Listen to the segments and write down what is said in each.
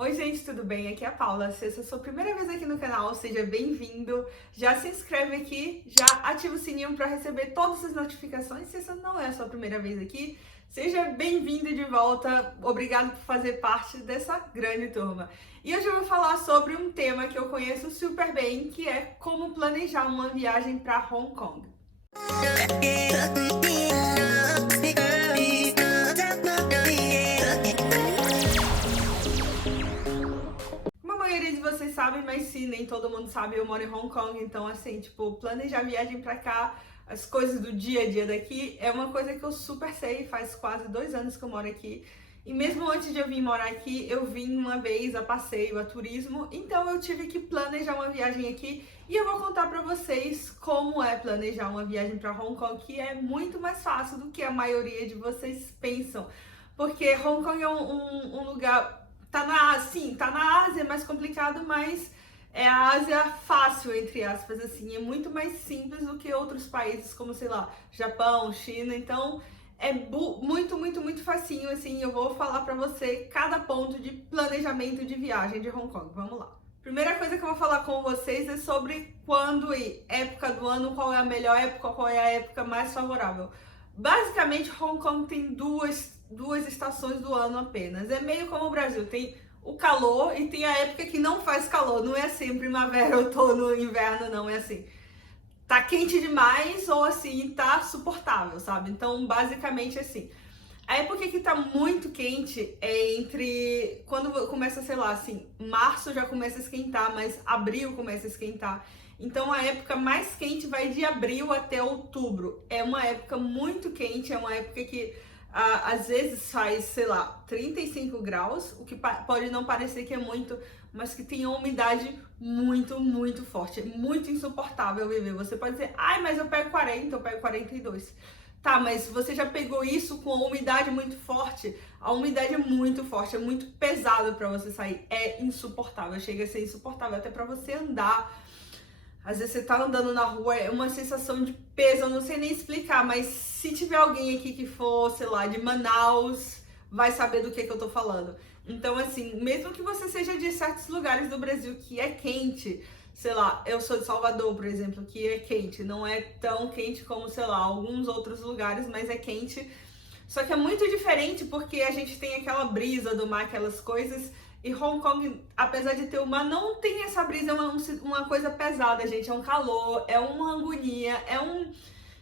Oi gente, tudo bem? Aqui é a Paula. Se essa é a sua primeira vez aqui no canal, seja bem-vindo. Já se inscreve aqui, já ativa o sininho para receber todas as notificações. Se essa não é a sua primeira vez aqui, seja bem-vindo de volta. Obrigado por fazer parte dessa grande turma. E hoje eu vou falar sobre um tema que eu conheço super bem, que é como planejar uma viagem para Hong Kong. Como a maioria de vocês sabem, mas sim, nem todo mundo sabe, eu moro em Hong Kong, então assim, tipo, planejar viagem pra cá, as coisas do dia a dia daqui, é uma coisa que eu super sei, faz quase 2 anos que eu moro aqui. E mesmo antes de eu vir morar aqui, eu vim uma vez a passeio, a turismo, então eu tive que planejar uma viagem aqui e eu vou contar pra vocês como é planejar uma viagem pra Hong Kong, que é muito mais fácil do que a maioria de vocês pensam. Porque Hong Kong é um lugar. Tá na Ásia, é mais complicado, mas é a Ásia fácil, entre aspas, assim. É muito mais simples do que outros países, como, sei lá, Japão, China. Então, é muito facinho, assim. Eu vou falar pra você cada ponto de planejamento de viagem de Hong Kong. Vamos lá. Primeira coisa que eu vou falar com vocês é sobre quando ir, época do ano, qual é a melhor época, qual é a época mais favorável. Basicamente, Hong Kong tem duas estações do ano apenas. É meio como o Brasil, tem o calor e tem a época que não faz calor. Não é assim, primavera, outono, inverno, não é assim. Tá quente demais ou assim, tá suportável, sabe? Então, basicamente assim. A época que tá muito quente é entre quando começa, sei lá, assim, março já começa a esquentar, mas abril começa a esquentar. Então a época mais quente vai de abril até outubro. É uma época muito quente, é uma época que às vezes faz, sei lá, 35 graus, o que pode não parecer que é muito, mas que tem uma umidade muito forte. É muito insuportável viver. Você pode dizer, ai, mas eu pego 40, eu pego 42. Tá, mas você já pegou isso com a umidade muito forte? A umidade é muito forte, é muito pesado para você sair. É insuportável, chega a ser insuportável até para você andar. Às vezes você tá andando na rua, é uma sensação de peso, eu não sei nem explicar, mas se tiver alguém aqui que for, sei lá, de Manaus, vai saber do que eu tô falando. Então, assim, mesmo que você seja de certos lugares do Brasil que é quente, sei lá, eu sou de Salvador, por exemplo, que é quente, não é tão quente como, sei lá, alguns outros lugares, mas é quente. Só que é muito diferente porque a gente tem aquela brisa do mar, aquelas coisas. E Hong Kong, apesar de ter o mar, não tem essa brisa, é uma coisa pesada, gente. É um calor, é uma agonia, é um.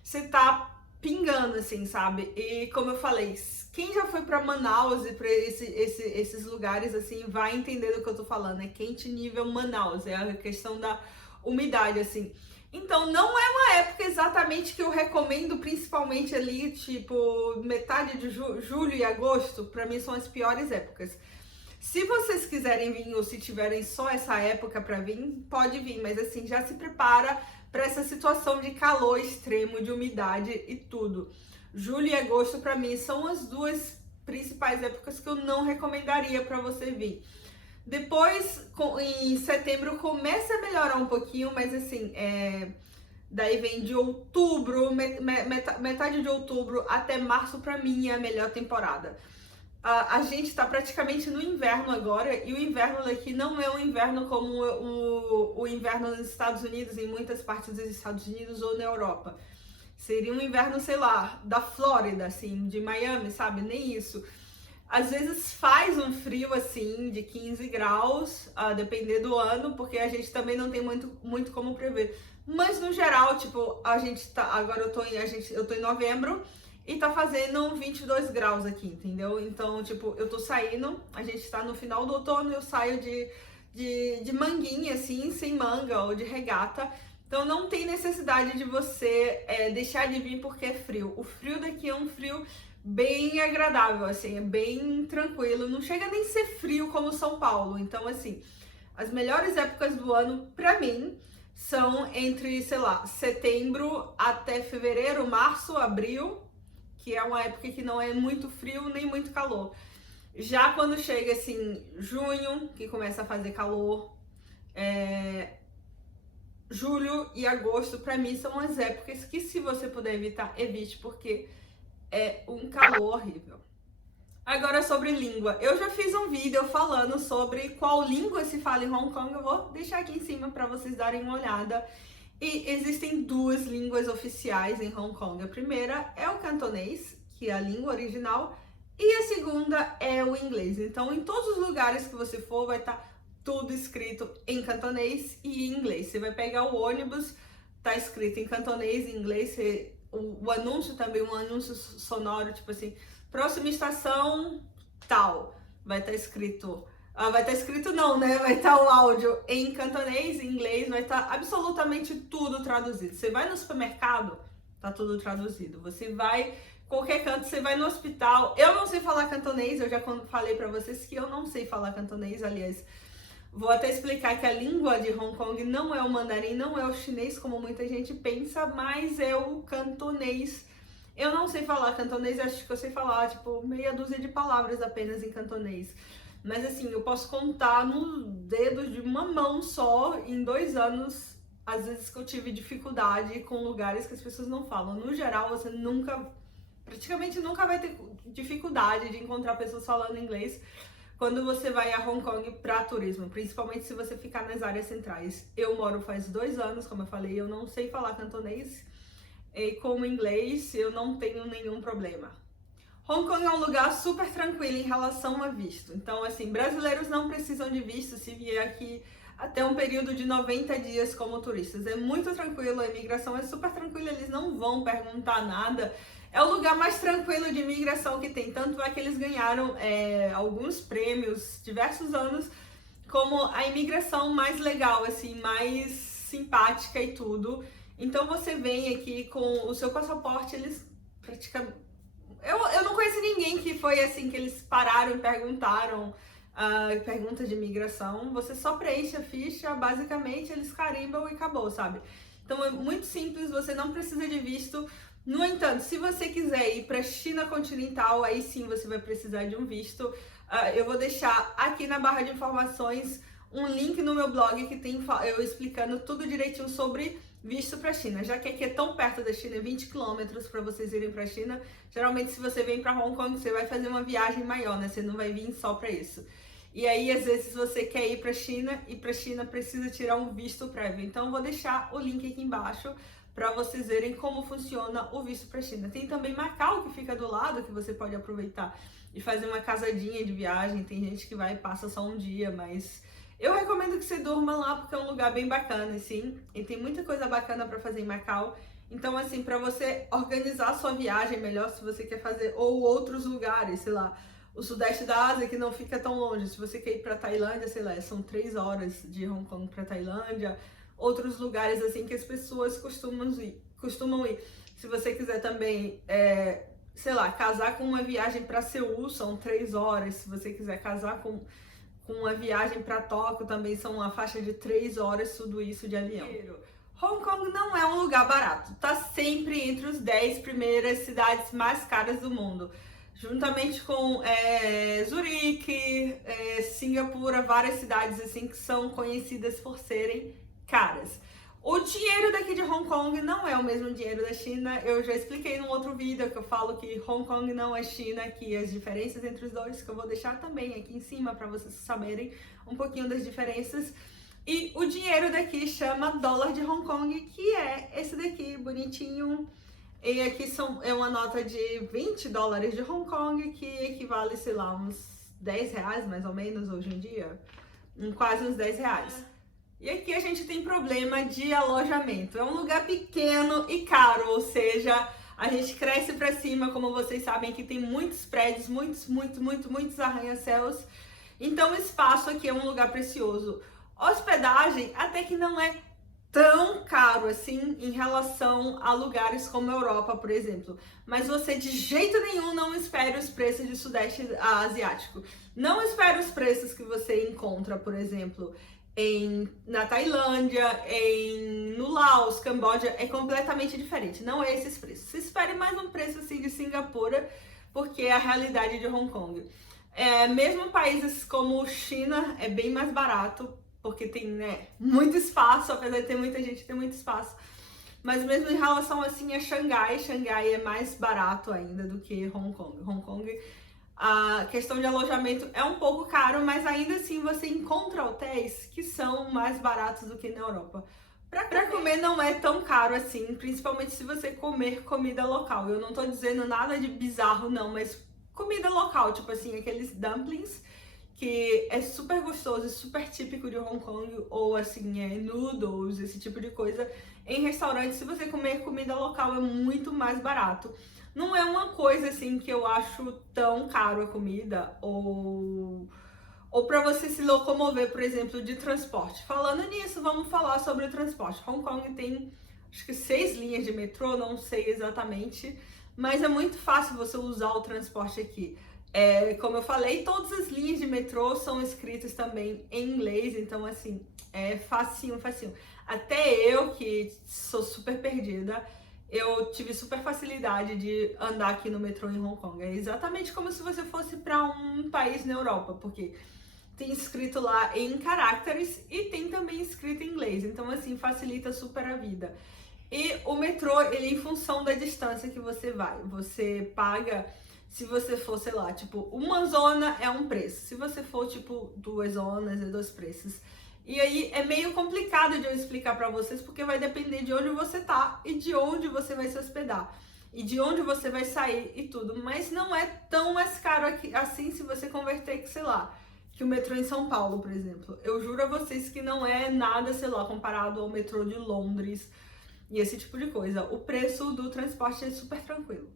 Você tá pingando, assim, sabe? E como eu falei, quem já foi pra Manaus e pra esses lugares, assim, vai entender do que eu tô falando. É quente nível Manaus, é a questão da umidade, assim. Então, não é uma época exatamente que eu recomendo, principalmente ali, tipo, metade de julho e agosto, pra mim são as piores épocas. Se vocês quiserem vir ou se tiverem só essa época para vir, pode vir, mas assim, já se prepara para essa situação de calor extremo, de umidade e tudo. Julho e agosto para mim são as duas principais épocas que eu não recomendaria para você vir. Depois, em setembro começa a melhorar um pouquinho, mas assim, daí vem de outubro, metade de outubro até março para mim é a melhor temporada. A gente está praticamente no inverno agora, e o inverno daqui não é um inverno como o inverno nos Estados Unidos, em muitas partes dos Estados Unidos ou na Europa. Seria um inverno, sei lá, da Flórida, assim, de Miami, sabe? Nem isso. Às vezes faz um frio assim de 15 graus, a depender do ano, porque a gente também não tem muito como prever. Mas no geral, tipo, a gente tá. Agora eu tô em novembro e tá fazendo 22 graus aqui, entendeu? Então, tipo, eu tô saindo, a gente tá no final do outono, eu saio de manguinha, assim, sem manga ou de regata. Então não tem necessidade de você deixar de vir porque é frio. O frio daqui é um frio bem agradável, assim, é bem tranquilo. Não chega nem a ser frio como São Paulo. Então, assim, as melhores épocas do ano, pra mim, são entre, sei lá, setembro até fevereiro, março, abril, que é uma época que não é muito frio nem muito calor. Já quando chega, assim, junho, que começa a fazer calor, julho e agosto, pra mim, são as épocas que, se você puder evitar, evite, porque é um calor horrível. Agora sobre língua. Eu já fiz um vídeo falando sobre qual língua se fala em Hong Kong. Eu vou deixar aqui em cima para vocês darem uma olhada. E existem duas línguas oficiais em Hong Kong. A primeira é o cantonês, que é a língua original, e a segunda é o inglês. Então, em todos os lugares que você for, vai estar tudo escrito em cantonês e em inglês. Você vai pegar o ônibus, tá escrito em cantonês e inglês. O anúncio também, um anúncio sonoro, tipo assim, próxima estação, tal. Vai estar escrito... vai estar escrito não, né? Vai estar o áudio em cantonês, em inglês, vai estar absolutamente tudo traduzido. Você vai no supermercado, tá tudo traduzido. Você vai qualquer canto, você vai no hospital. Eu não sei falar cantonês, eu já falei pra vocês que eu não sei falar cantonês, aliás. Vou até explicar que a língua de Hong Kong não é o mandarim, não é o chinês como muita gente pensa, mas é o cantonês. Eu não sei falar cantonês, acho que eu sei falar, tipo, meia dúzia de palavras apenas em cantonês. Mas assim, eu posso contar nos dedos de uma mão só, em 2 anos, às vezes que eu tive dificuldade com lugares que as pessoas não falam. No geral, você praticamente nunca vai ter dificuldade de encontrar pessoas falando inglês quando você vai a Hong Kong para turismo, principalmente se você ficar nas áreas centrais. Eu moro faz 2 anos, como eu falei, eu não sei falar cantonês, e como inglês eu não tenho nenhum problema. Hong Kong é um lugar super tranquilo em relação a visto. Então, assim, brasileiros não precisam de visto se vier aqui até um período de 90 dias como turistas. É muito tranquilo, a imigração é super tranquila, eles não vão perguntar nada. É o lugar mais tranquilo de imigração que tem. Tanto é que eles ganharam alguns prêmios, diversos anos, como a imigração mais legal, assim, mais simpática e tudo. Então, você vem aqui com o seu passaporte, eles praticamente... Eu não conheço ninguém que foi assim, que eles pararam e perguntaram perguntas de imigração. Você só preenche a ficha, basicamente eles carimbam e acabou, sabe? Então é muito simples, você não precisa de visto. No entanto, se você quiser ir para a China continental, aí sim você vai precisar de um visto. Eu vou deixar aqui na barra de informações um link no meu blog que tem eu explicando tudo direitinho sobre visto para a China, já que aqui é tão perto da China, 20 quilômetros para vocês irem para a China. Geralmente, se você vem para Hong Kong, você vai fazer uma viagem maior, né? Você não vai vir só para isso. E aí, às vezes, você quer ir para a China e para a China precisa tirar um visto prévio. Então, eu vou deixar o link aqui embaixo para vocês verem como funciona o visto para a China. Tem também Macau, que fica do lado, que você pode aproveitar e fazer uma casadinha de viagem. Tem gente que vai e passa só um dia, mas... eu recomendo que você durma lá porque é um lugar bem bacana, assim, e tem muita coisa bacana para fazer em Macau. Então, assim, para você organizar a sua viagem melhor, se você quer fazer ou outros lugares, sei lá, o sudeste da Ásia que não fica tão longe. Se você quer ir para Tailândia, sei lá, são 3 horas de Hong Kong para Tailândia. Outros lugares assim que as pessoas costumam ir. Se você quiser também, sei lá, casar com uma viagem para Seul, são 3 horas. Se você quiser casar com uma viagem para Tóquio também são uma faixa de 3 horas, tudo isso de avião. Hong Kong não é um lugar barato, tá sempre entre os 10 primeiras cidades mais caras do mundo, juntamente com Zurique, Singapura, várias cidades assim que são conhecidas por serem caras. O dinheiro daqui de Hong Kong não é o mesmo dinheiro da China. Eu já expliquei num outro vídeo que eu falo que Hong Kong não é China, que as diferenças entre os dois, que eu vou deixar também aqui em cima para vocês saberem um pouquinho das diferenças. E o dinheiro daqui chama dólar de Hong Kong, que é esse daqui, bonitinho. E aqui é uma nota de 20 dólares de Hong Kong, que equivale, sei lá, uns 10 reais mais ou menos hoje em dia. Quase uns 10 reais. E aqui a gente tem problema de alojamento. É um lugar pequeno e caro, ou seja, a gente cresce pra cima, como vocês sabem, que tem muitos prédios, muitos arranha-céus. Então o espaço aqui é um lugar precioso. Hospedagem até que não é tão caro assim em relação a lugares como a Europa, por exemplo. Mas você de jeito nenhum não espere os preços de Sudeste Asiático. Não espere os preços que você encontra, por exemplo, na Tailândia, no Laos, Camboja, é completamente diferente. Não é esses preços. Você espere mais um preço assim de Singapura, porque é a realidade de Hong Kong. Mesmo países como China é bem mais barato, porque tem, né, muito espaço, apesar de ter muita gente, tem muito espaço. Mas mesmo em relação assim a Xangai é mais barato ainda do que Hong Kong. Hong Kong, A questão de alojamento é um pouco caro, mas ainda assim você encontra hotéis que são mais baratos do que na Europa. Pra comer não é tão caro assim, principalmente se você comer comida local. Eu não tô dizendo nada de bizarro não, mas comida local, tipo assim, aqueles dumplings, que é super gostoso e super típico de Hong Kong, ou assim, noodles, esse tipo de coisa. Em restaurante, se você comer comida local, é muito mais barato. Não é uma coisa assim que eu acho tão caro a comida, ou para você se locomover, por exemplo, de transporte. Falando nisso, vamos falar sobre o transporte. Hong Kong tem, acho que 6 linhas de metrô, não sei exatamente, mas é muito fácil você usar o transporte aqui. Como eu falei, todas as linhas de metrô são escritas também em inglês, então assim, é facinho, facinho. Até eu, que sou super perdida, eu tive super facilidade de andar aqui no metrô em Hong Kong. É exatamente como se você fosse para um país na Europa, porque tem escrito lá em caracteres e tem também escrito em inglês, então assim, facilita super a vida. E o metrô, ele em função da distância que você vai, você paga, se você for, sei lá, tipo, uma zona é um preço, se você for, tipo, 2 zonas é 2 preços. E aí é meio complicado de eu explicar pra vocês, porque vai depender de onde você tá e de onde você vai se hospedar. E de onde você vai sair e tudo, mas não é tão mais caro aqui, assim se você converter, que sei lá, que o metrô em São Paulo, por exemplo. Eu juro a vocês que não é nada, sei lá, comparado ao metrô de Londres e esse tipo de coisa. O preço do transporte é super tranquilo.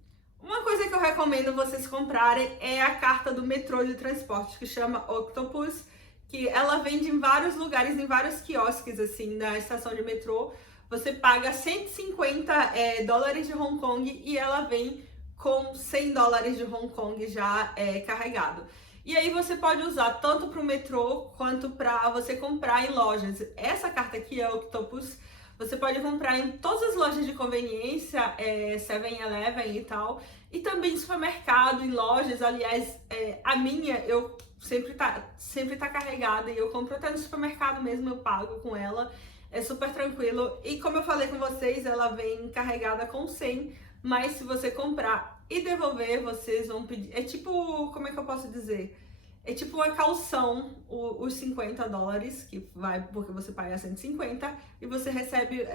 Uma coisa que eu recomendo vocês comprarem é a carta do metrô de transporte, que chama Octopus, que ela vende em vários lugares, em vários quiosques, assim, na estação de metrô. Você paga 150 dólares de Hong Kong e ela vem com 100 dólares de Hong Kong já carregado. E aí você pode usar tanto para o metrô quanto para você comprar em lojas. Essa carta aqui é Octopus. Você pode comprar em todas as lojas de conveniência, 7-Eleven e tal, e também em supermercado, em lojas. Aliás, a minha eu sempre tá carregada e eu compro até no supermercado mesmo, eu pago com ela. É super tranquilo. E como eu falei com vocês, ela vem carregada com 100, mas se você comprar e devolver, vocês vão pedir. É tipo, como é que eu posso dizer? É tipo uma calção, os 50 dólares, que vai porque você paga 150 e você recebe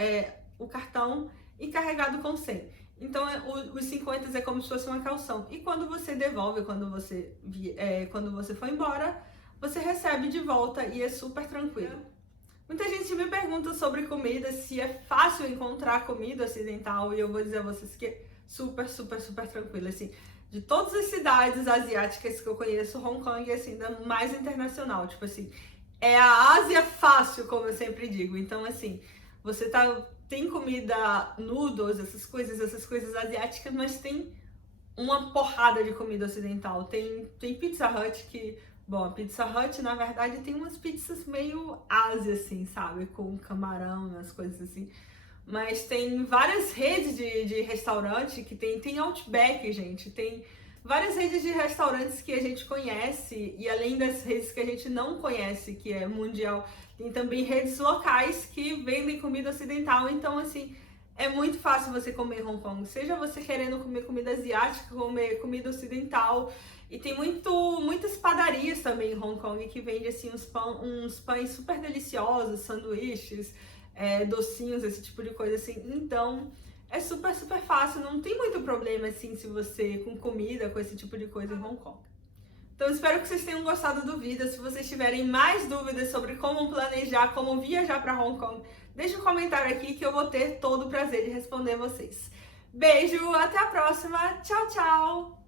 o cartão e carregado com 100. Então, os 50 é como se fosse uma calção. E quando você devolve, quando você for embora, você recebe de volta e é super tranquilo. Muita gente me pergunta sobre comida, se é fácil encontrar comida ocidental, e eu vou dizer a vocês que é super, super, super tranquilo, assim. De todas as cidades asiáticas que eu conheço, Hong Kong é assim, da mais internacional, tipo assim, é a Ásia fácil, como eu sempre digo. Então, assim, tem comida noodles, essas coisas asiáticas, mas tem uma porrada de comida ocidental. Tem Pizza Hut que, bom, a Pizza Hut, na verdade, tem umas pizzas meio Ásia, assim, sabe? Com camarão, umas coisas assim. Mas tem várias redes de restaurante que tem Outback, gente. Tem várias redes de restaurantes que a gente conhece e além das redes que a gente não conhece, que é mundial, tem também redes locais que vendem comida ocidental. Então, assim, é muito fácil você comer em Hong Kong. Seja você querendo comer comida asiática, comer comida ocidental. E tem muitas padarias também em Hong Kong que vendem assim, uns pães super deliciosos, sanduíches, docinhos, esse tipo de coisa assim. Então, é super, super fácil. Não tem muito problema, assim, se você com comida, com esse tipo de coisa em Hong Kong. Então, espero que vocês tenham gostado do vídeo. Se vocês tiverem mais dúvidas sobre como planejar, como viajar para Hong Kong, deixa um comentário aqui que eu vou ter todo o prazer de responder vocês. Beijo, até a próxima. Tchau, tchau!